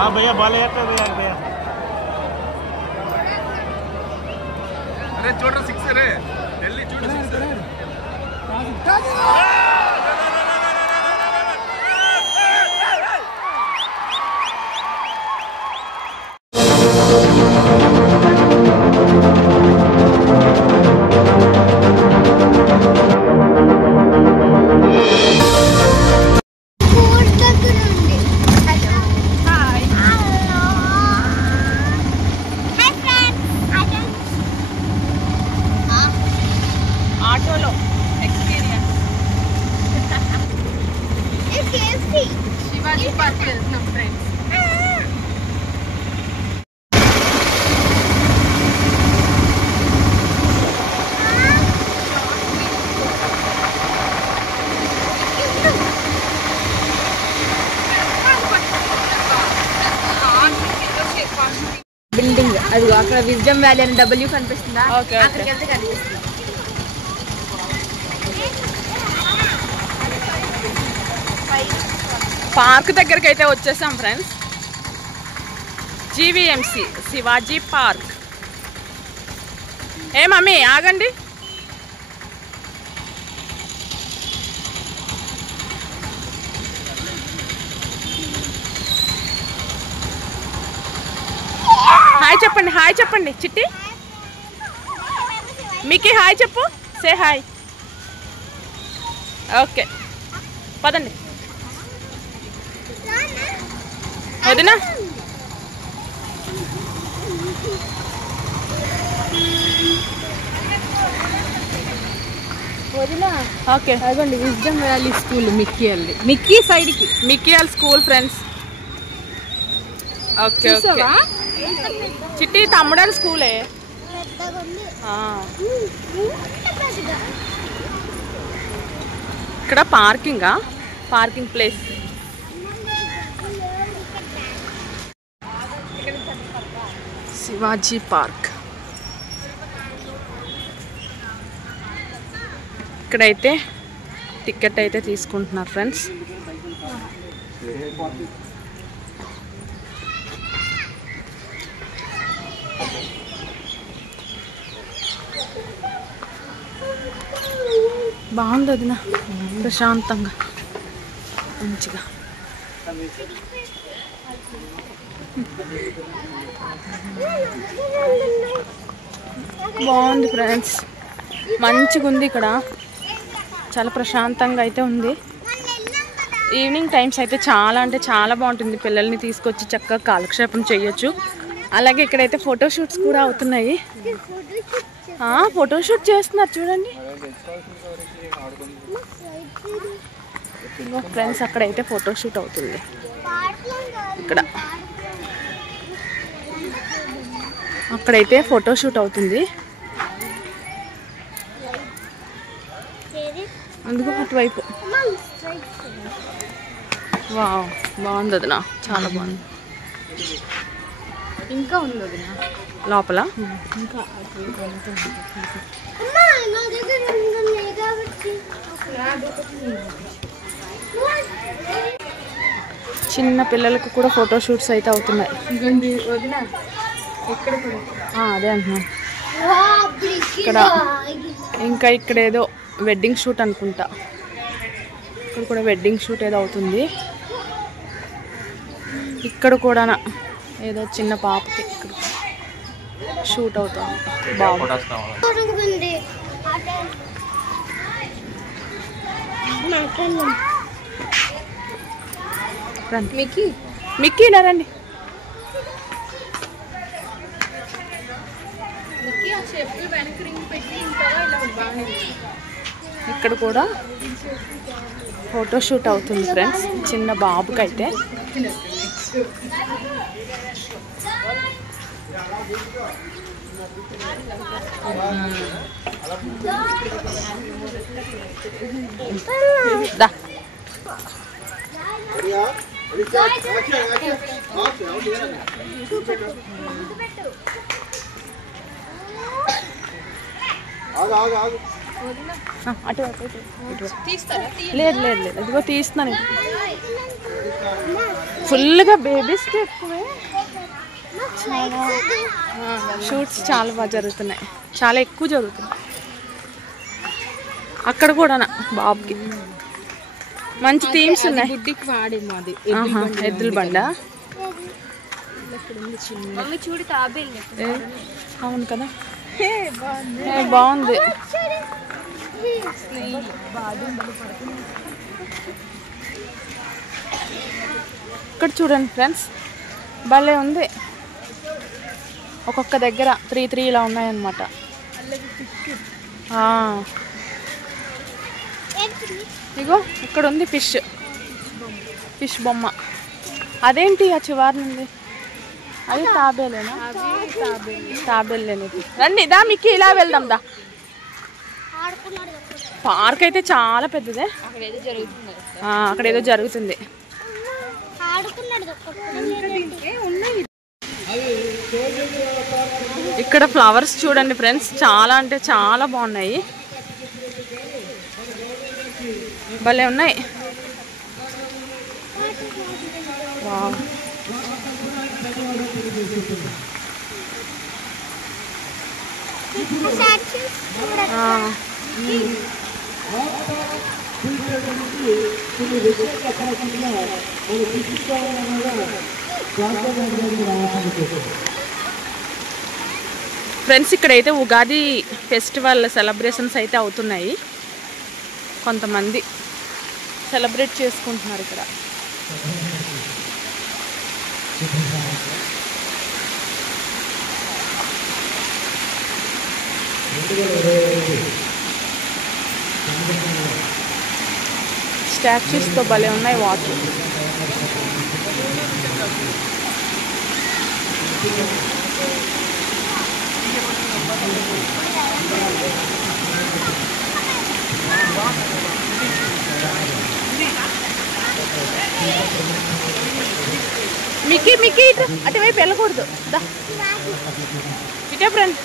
हाँ भैया बाल भैया अरे छोटा 6 रे दिल्ली छोटा 6 शिवाजी पार्क వెళ్తున్నాం ఫ్రెండ్స్. బిల్డింగ్ అది అక్కడ విజ్డమ్ వ్యాలీ అని డబ్ల్యూ కనిపిస్తుందా? అక్కడికి వెళ్తే కనిపిస్తుంది. పార్క్ దగ్గరికి అయితే వచ్చేసాం ఫ్రెండ్స్. GVMC Shivaji park. ఏ మమ్మీ ఆగండి. హాయ్ చెప్పండి, హాయ్ చెప్పండి. చిట్టి మిక్కీ హాయ్ చెప్పు. Say hi. ఓకే పదండి. వదినా ఓకే అదిగోండి విజ్డమ్ వ్యాలీ స్కూల్ మిక్కీ సైడ్కి మిక్కీఎల్ స్కూల్ ఫ్రెండ్స్. ఓకే ఓకే చిట్టి తమ్ముడాల స్కూలే. ఇక్కడ పార్కింగ్ ప్లేస్. శివాజీ పార్క్. ఇక్కడైతే టికెట్ అయితే తీసుకుంటున్నారు ఫ్రెండ్స్. బాగుంది వదిన, ప్రశాంతంగా మంచిగా. బాగుంది ఫ్రెండ్స్, మంచిగా ఉంది. ఇక్కడ చాలా ప్రశాంతంగా అయితే ఉంది. ఈవినింగ్ టైమ్స్ అయితే చాలా అంటే చాలా బాగుంటుంది. పిల్లల్ని తీసుకొచ్చి చక్కగా కాలక్షేపం చేయొచ్చు. అలాగే ఇక్కడైతే ఫోటోషూట్స్ కూడా అవుతున్నాయి. ఫోటోషూట్ చేస్తున్నారు చూడండి ఫ్రెండ్స్. అక్కడైతే ఫోటోషూట్ అవుతుంది. అక్కడైతే ఫోటోషూట్ అవుతుంది. అందుకు అటువైపు. వావ్ బాగుంది వదినా, చాలా బాగుంది. ఇంకా ఉంది వదిన లోపల. ఇంకా చిన్న పిల్లలకు కూడా ఫోటోషూట్స్ అయితే అవుతున్నాయి. వదిన ఇక్కడ అదే అంటున్నాను. ఇక్కడ ఇంకా ఇక్కడ ఏదో వెడ్డింగ్ షూట్ అనుకుంటా. ఇక్కడ కూడా వెడ్డింగ్ షూట్ ఏదో అవుతుంది. ఇక్కడ కూడా ఏదో చిన్న పాపకి ఇక్కడ షూట్ అవుతుంది. బాగుంది. మిక్కీ ఇలా రండి. ఇక్కడ కూడా ఫోటోషూట్ అవుతుంది ఫ్రెండ్స్, చిన్న బాబుకైతే. దా అటు లేదు లేదు లేదు, ఇదిగో తీస్తున్నాను. ఫుల్గా బేబీస్కి ఎక్కువే. షూట్స్ చాలా బాగా జరుగుతున్నాయి, చాలా ఎక్కువ జరుగుతున్నాయి. అక్కడ కూడా బాబుకి మంచి థీమ్స్ ఉన్నాయి. ఎద్దుల బండ అవును కదా, బాగుంది. ఇక్కడ చూడండి ఫ్రెండ్స్, భలే ఉంది. ఒక్కొక్క దగ్గర 3 ఇలా ఉన్నాయన్నమాట. ఇగో ఇక్కడ ఉంది ఫిష్ బొమ్మ. అదేంటి ఆ చివరి నుండి? అది తాబేలేనా? తాబేలేనిది. రండి దా మిక్కి ఇలా వెళ్దాం దా. పార్క్ అయితే చాలా పెద్దదే. అక్కడ ఏదో జరుగుతుంది. ఇక్కడ ఫ్లవర్స్ చూడండి ఫ్రెండ్స్, చాలా అంటే చాలా బాగున్నాయి, భలే ఉన్నాయి. వావ్. ఫ్రెండ్స్ ఇక్కడైతే ఉగాది ఫెస్టివల్ సెలబ్రేషన్స్ అయితే అవుతున్నాయి. కొంతమంది సెలబ్రేట్ చేసుకుంటున్నారు ఇక్కడ. స్టాచ్యూస్తో భలే ఉన్నాయి వాటర్. మిక్కీ అటువైపు వెళ్ళకూడదు, ఇటే ఫ్రెండ్.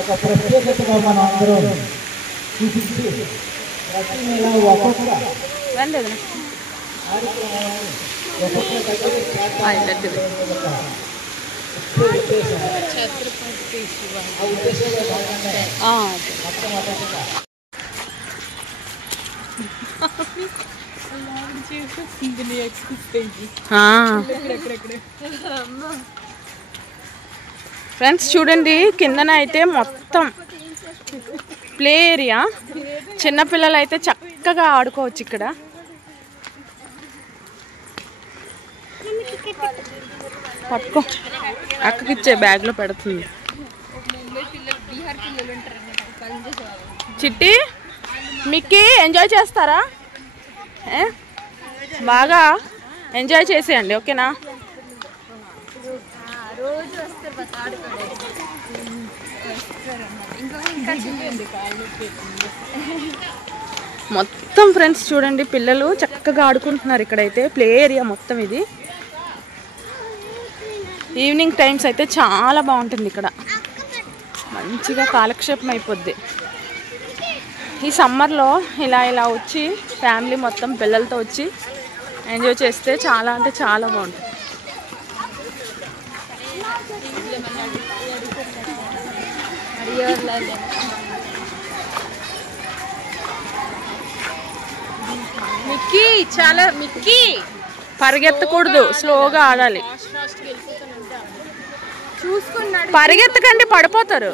ఒక ప్రత్యేకతగా మనం అందరం చూపించి ప్రతి నెల ఒక్కొక్క ఫ్రెండ్స్ చూడండి, కిందన అయితే మొత్తం ప్లే ఏరియా. చిన్నపిల్లలు అయితే చక్కగా ఆడుకోవచ్చు ఇక్కడ. పట్టుకో, అక్కకిచ్చే బ్యాగ్లో పెడుతుంది. చిట్టి మిక్కీ ఎంజాయ్ చేస్తారా? బాగా ఎంజాయ్ చేసేయండి, ఓకేనా? మొత్తం ఫ్రెండ్స్ చూడండి, పిల్లలు చక్కగా ఆడుకుంటున్నారు. ఇక్కడైతే ప్లే ఏరియా మొత్తం ఇది. ఈవినింగ్ టైమ్స్ అయితే చాలా బాగుంటుంది ఇక్కడ, మంచిగా కాలక్షేపం అయిపోద్ది. ఈ సమ్మర్లో ఇలా వచ్చి ఫ్యామిలీ మొత్తం పిల్లలతో వచ్చి ఎంజాయ్ చేస్తే చాలా అంటే చాలా బాగుంటుంది. మిక్కీ పరిగెత్తకూడదు, స్లోగా ఆడాలి. పరిగెత్తకండి, పడిపోతారు.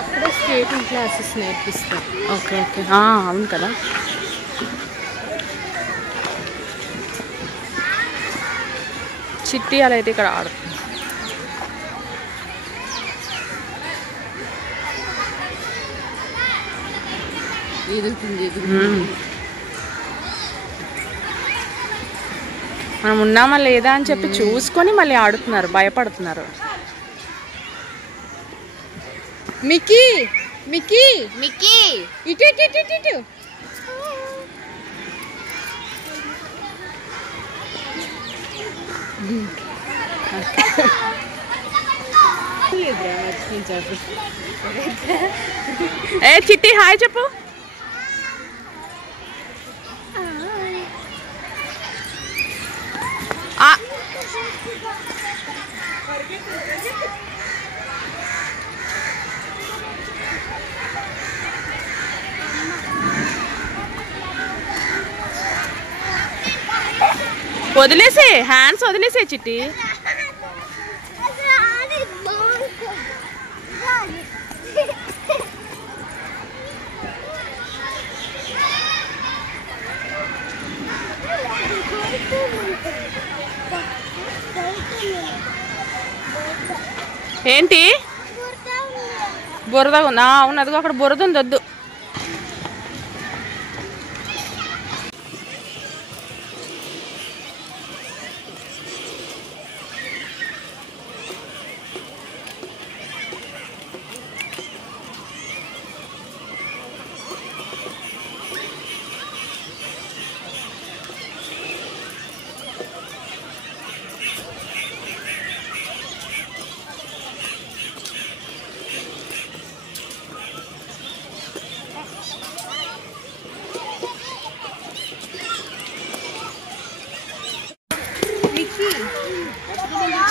అక్కడే స్కేటింగ్ క్లాసెస్ నేర్పిస్తారు. ఓకే అవును కదా. చిట్టి అలా అయితే ఇక్కడ ఆడుతుంది. మనం ఉన్నామా లేదా అని చెప్పి చూసుకొని మళ్ళీ ఆడుతున్నారు, భయపడుతున్నారు. మిక్కీ మిక్కీ మిక్కీ ఇటు ఇటు ఇటు ఇటు ఇటు. ఏ చిట్టి హాయ్ చెప్పు. వదిలేసే, హ్యాండ్స్ వదిలేసే చిట్టి. ఏంటి బురద ఉందా? అవును, అదిగో అక్కడ బురద ఉంది, వద్దు.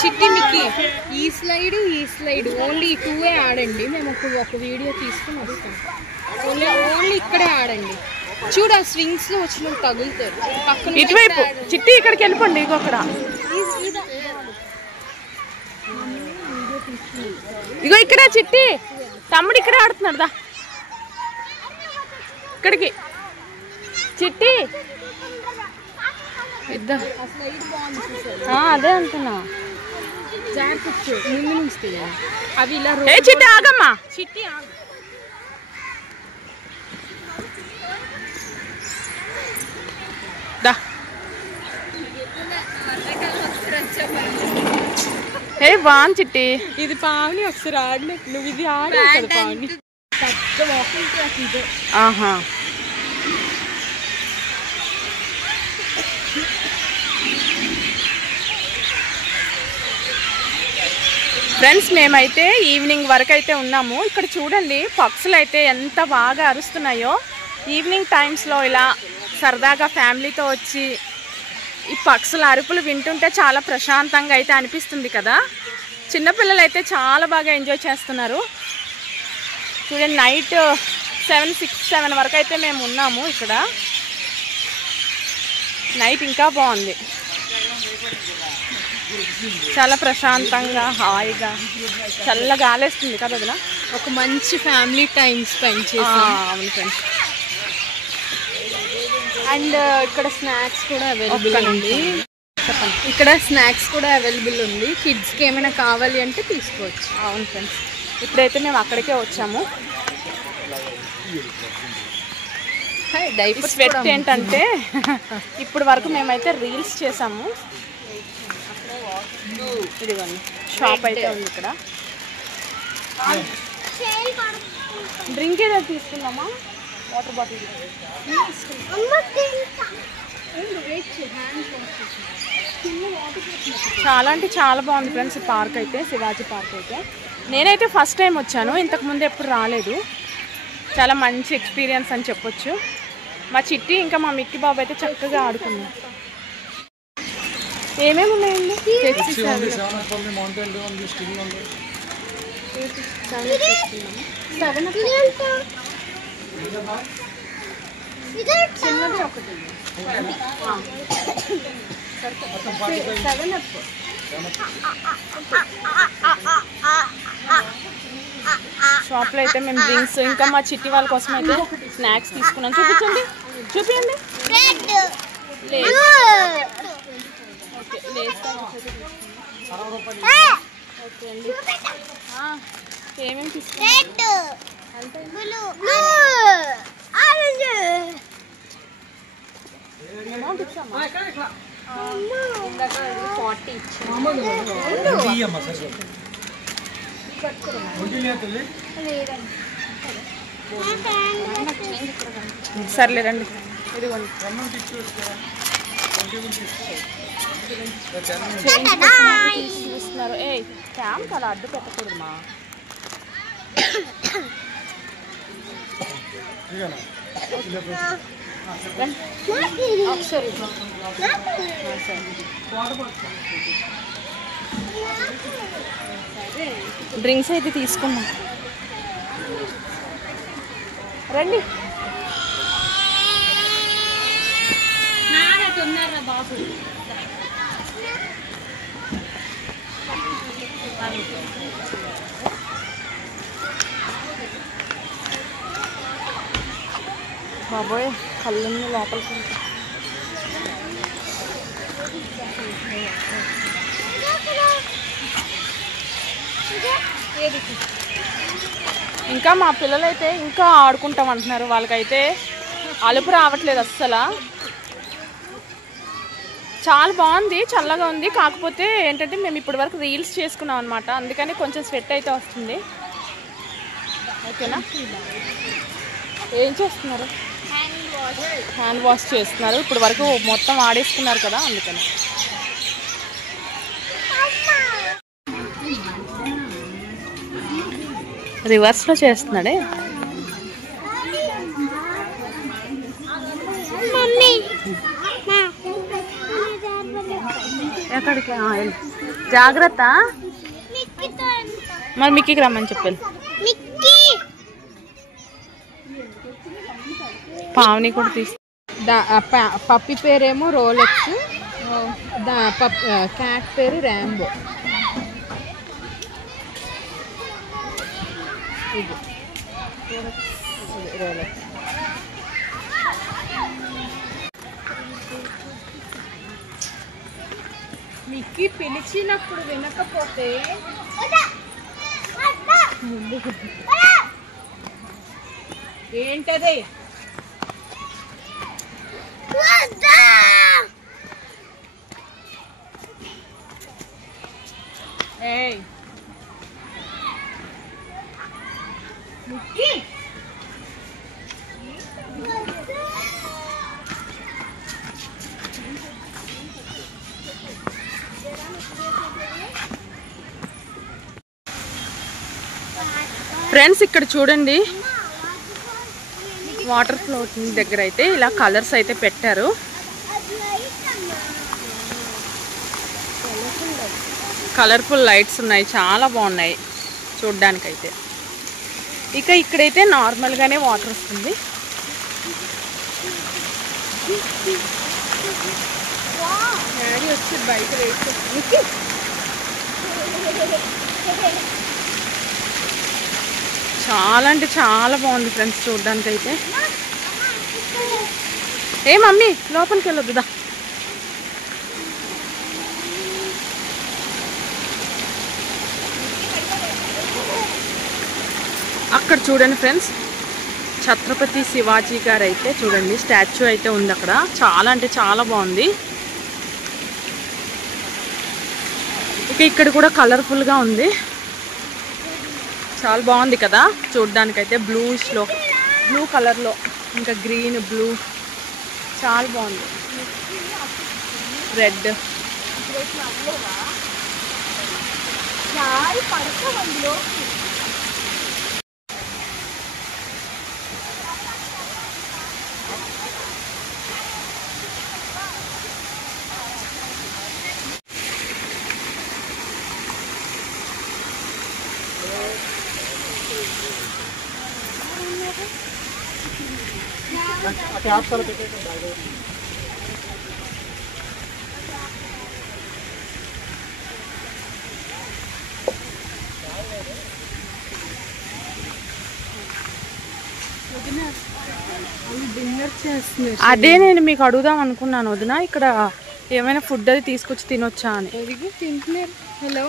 చిట్టి మిక్కీ ఈ స్లైడ్ ఓన్లీ 2 ఆడండి. మేము ఒక వీడియో తీసుకుని వస్తాం. ఓన్లీ ఇక్కడే ఆడండి. చూడు ఆ స్వింగ్స్ లో వచ్చిన తగులుతారు పక్కన. ఇటువైపు చిట్టి ఇక్కడికి వెళ్ళిపోండి. ఇగో అక్కడ, ఇగో ఇక్కడ చిట్టి తమ్ముడు ఇక్కడే ఆడుతున్నాడు. దా ఇక్కడికి చిట్టి. అదే అంటున్నా. అవి ఇలా చిట్టి ఆగమ్మా. చిట్టి ఆగు. ఏ బాగుంది చిట్టి. ఇది పావని ఒకసారి ఆడిన, నువ్వు ఇది ఆడు పావని. ఆహా ఫ్రెండ్స్, మేమైతే ఈవినింగ్ వరకు అయితే ఉన్నాము. ఇక్కడ చూడండి పక్షులు అయితే ఎంత బాగా అరుస్తున్నాయో. ఈవినింగ్ టైమ్స్లో ఇలా సరదాగా ఫ్యామిలీతో వచ్చి ఈ పక్షుల అరుపులు వింటుంటే చాలా ప్రశాంతంగా అయితే అనిపిస్తుంది కదా. చిన్నపిల్లలు అయితే చాలా బాగా ఎంజాయ్ చేస్తున్నారు. చూడండి నైట్ 6-7 వరకు అయితే మేము ఉన్నాము ఇక్కడ. నైట్ ఇంకా బాగుంది, చాలా ప్రశాంతంగా హాయిగా చల్లగా గాలేస్తుంది కదా. అదిలా ఒక మంచి ఫ్యామిలీ టైం స్పెండ్ చేసాం. అవును ఫ్రెండ్స్. అండ్ ఇక్కడ స్నాక్స్ కూడా అవైలబుల్ ఉంది. చెప్పండి. ఇక్కడ స్నాక్స్ కూడా అవైలబుల్ ఉంది. కిడ్స్కి ఏమైనా కావాలి అంటే తీసుకోవచ్చు. అవును ఫ్రెండ్స్, ఇప్పుడైతే మేము అక్కడికే వచ్చాము. డైపర్ స్వెట్ ఏంటంటే ఇప్పుడు వరకు మేమైతే రీల్స్ చేసాము. ఇదిగోండి షాప్ అయితే ఉంది ఇక్కడ. డ్రింక్ ఏదో తీసుకుందామా? వాటర్ బాటిల్ చాలా అంటే చాలా బాగుంది ఫ్రెండ్స్ ఈ పార్క్ అయితే, శివాజీ పార్క్ అయితే. నేనైతే ఫస్ట్ టైం వచ్చాను, ఇంతకుముందు ఎప్పుడు రాలేదు. చాలా మంచి ఎక్స్పీరియన్స్ అని చెప్పొచ్చు. మా చిట్టి ఇంకా మా మిక్కీ బాబు అయితే చక్కగా ఆడుకున్నాం. ఏమేమి ఉన్నాయండి? షాప్లో అయితే మేము డ్రింక్స్ ఇంకా మా చిట్టి వాళ్ళ కోసం అయితే స్నాక్స్ తీసుకున్నాం. చూపించండి, చూపించండి. ఓకే అండి. ఏమేమి తీసుకుంటారు? అమౌంట్ ఇచ్చామా? 40 సర్లేదండి. ఇదిగోండి చూస్తున్నారు. ఏ క్యామ్ అలా అడ్డు పెట్టకూడదు మా. డ్రింక్స్ అయితే తీసుకున్నాం రండి. బాబు బాబోయ్ కళ్ళన్నీ లోపలికి. ఇంకా మా పిల్లలైతే ఇంకా ఆడుకుంటాం అంటున్నారు. వాళ్ళకైతే అలుపు రావట్లేదు అస్సలు. చాలా బాగుంది, చల్లగా ఉంది. కాకపోతే ఏంటంటే మేము ఇప్పటి వరకు రీల్స్ చేసుకున్నాం అనమాట, అందుకని కొంచెం స్వెట్ అయితే వస్తుంది. ఓకేనా? ఏం చేస్తున్నారు? హ్యాండ్ వాష్ చేస్తున్నారు. ఇప్పుడు వరకు మొత్తం ఆడేసుకున్నారు కదా, అందుకని. రివర్స్లో చేస్తున్నాడే. ఎక్కడికి? జాగ్రత్త. మరి మిక్కీకి రమ్మని చెప్పాను. పావని కూడా తీసు. పప్పి పేరేమో రోలెక్స్, క్యాట్ పేరు ర్యాంబో. ఇది రోలెక్స్. మిక్కీ పిలిచినప్పుడు వినకపోతే ఏంటది? ఏయ్ మిక్కీ, ఫ్రెండ్స్ ఇక్కడ చూడండి, వాటర్ ఫ్లోటింగ్ దగ్గర అయితే ఇలా కలర్స్ అయితే పెట్టారు. కలర్ఫుల్ లైట్స్ ఉన్నాయి, చాలా బాగున్నాయి చూడ్డానికైతే. ఇక ఇక్కడైతే నార్మల్గానే వాటర్ వస్తుంది. వచ్చి బయట చాలా అంటే చాలా బాగుంది ఫ్రెండ్స్ చూడ్డానికైతే. ఏ మమ్మీ లోపలికి వెళ్ళొద్దుదా. అక్కడ చూడండి ఫ్రెండ్స్, ఛత్రపతి శివాజీ గారు అయితే చూడండి స్టాచ్యూ అయితే ఉంది అక్కడ. చాలా అంటే చాలా బాగుంది. ఇక ఇక్కడ కూడా కలర్ఫుల్గా ఉంది, చాలా బాగుంది కదా చూడ్డానికైతే. బ్లూష్లో, బ్లూ కలర్లో, ఇంకా గ్రీన్ బ్లూ చాలా బాగుంది. రెడ్ అదే నేను మీకు అడుగుదాం అనుకున్నాను వదిన, ఇక్కడ ఏమైనా ఫుడ్ అది తీసుకొచ్చి తినొచ్చా అని. తింటున్నారు. హలో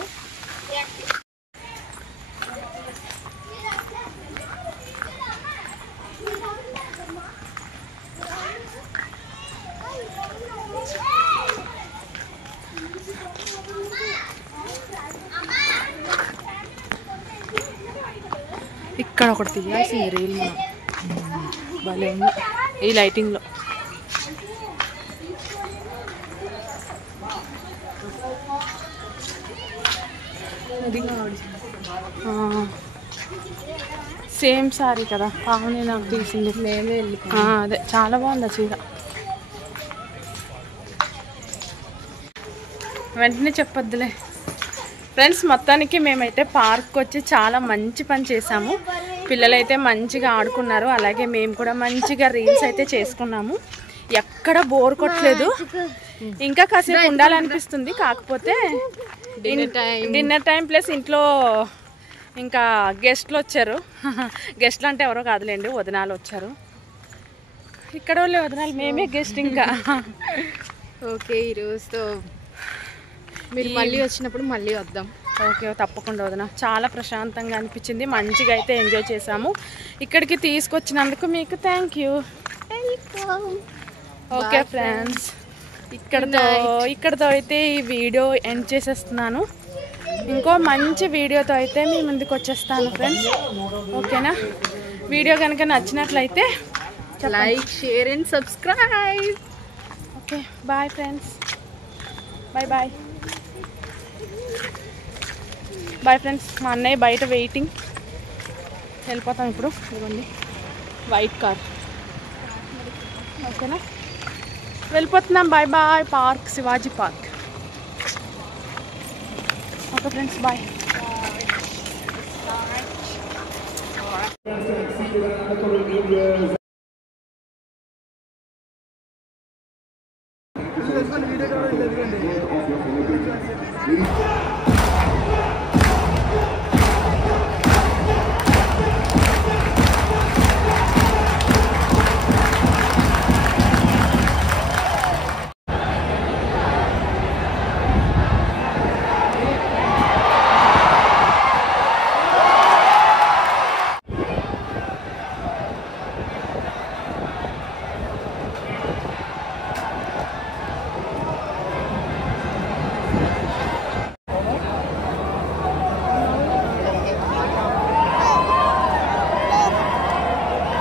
ఇక్కడ ఒకటి తీయాల్సింది రీల్ మనం. భలే ఉంది ఈ లైటింగ్లో. సేమ్ సారీ కదా పావునే నాకు తీసింది. మేమే వెళ్ళి అదే చాలా బాగుంది ఆ చీర. వెంటనే చెప్పొద్దులే ఫ్రెండ్స్. మొత్తానికి మేమైతే పార్క్ వచ్చి చాలా మంచి పని చేసాము. పిల్లలైతే మంచిగా ఆడుకున్నారు, అలాగే మేము కూడా మంచిగా రీల్స్ అయితే చేసుకున్నాము. ఎక్కడ బోర్ కొట్టలేదు. ఇంకా కాసేపు ఉండాలనిపిస్తుంది, కాకపోతే డిన్నర్ టైం ప్లస్ ఇంట్లో ఇంకా గెస్ట్లు వచ్చారు. గెస్ట్లు అంటే ఎవరో కాదులేండి, వదినాలు వచ్చారు. ఇక్కడ వాళ్ళే వదినాలు, మేమే గెస్ట్. ఇంకా ఓకే ఈరోజుతో మీరు మళ్ళీ వచ్చినప్పుడు మళ్ళీ వద్దాం. ఓకే తప్పకుండా వదిన. చాలా ప్రశాంతంగా అనిపించింది, మంచిగా అయితే ఎంజాయ్ చేసాము. ఇక్కడికి తీసుకొచ్చినందుకు మీకు థ్యాంక్ యూ. ఓకే ఫ్రెండ్స్, ఇక్కడతో అయితే ఈ వీడియో ఎండ్ చేసేస్తున్నాను. ఇంకో మంచి వీడియోతో అయితే మీ ముందుకు వచ్చేస్తాను ఫ్రెండ్స్. ఓకేనా? వీడియో కనుక నచ్చినట్లయితే like, share and subscribe. Okay bye friends. Bye bye bye friends. మా అన్నయ్య బయట వెయిటింగ్. వెళ్ళిపోతాం ఇప్పుడు. ఇదిగోండి వైట్ కార్. ఓకేనా? వెళ్ళిపోతున్నాం. Bye bye. Park Shivaji park. Okay friends bye.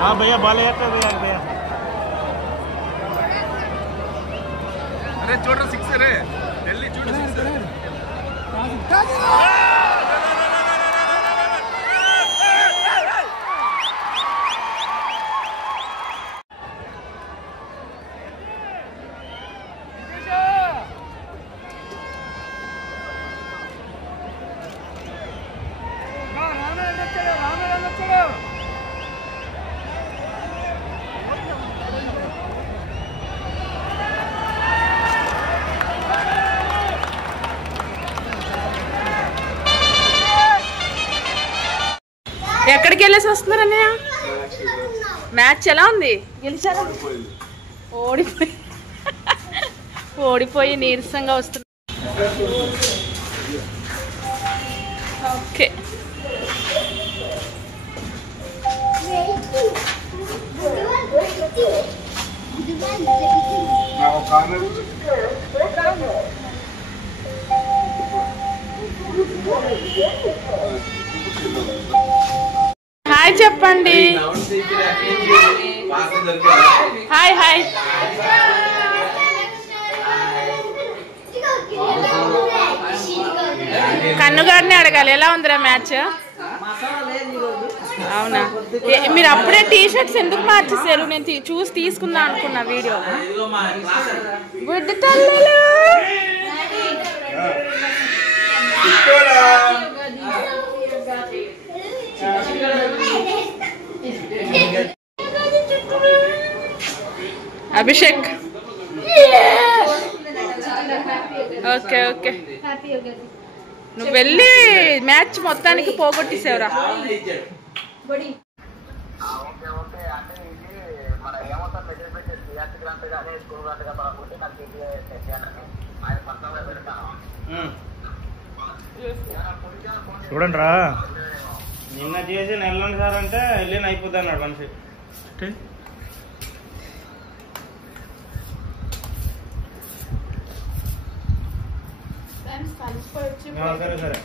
हाँ भैया बाले भैया अरे చూడరా 6 రే ఢిల్లీ చూడు 6 ఎక్కడికి వెళ్ళేసి వస్తున్నారు అన్నయ్య? మ్యాచ్ ఎలా ఉంది? గెలిచారా? ఓడిపోయి నీరసంగా వస్తున్నారు. ఓకే హాయ్ చెప్పండి. Hi hi. కన్నుగారిని అడగాలి ఎలా ఉందిరా మ్యాచ్? అవునా? మీరు అప్పుడే టీ షర్ట్స్ ఎందుకు మార్చేసారు? నేను చూసి తీసుకుందాం అనుకున్నా వీడియో. గుడ్ తల్లులు. Abhishek okay okay. నువ్వు వెళ్ళి మ్యాచ్ మొత్తానికి పోగొట్టేసావురా. చూడండి రా, నిన్న చేసి నెలని సార్ అంటే వెళ్ళిన అయిపోద్ది అన్నాడు మనిషి. సరే సరే.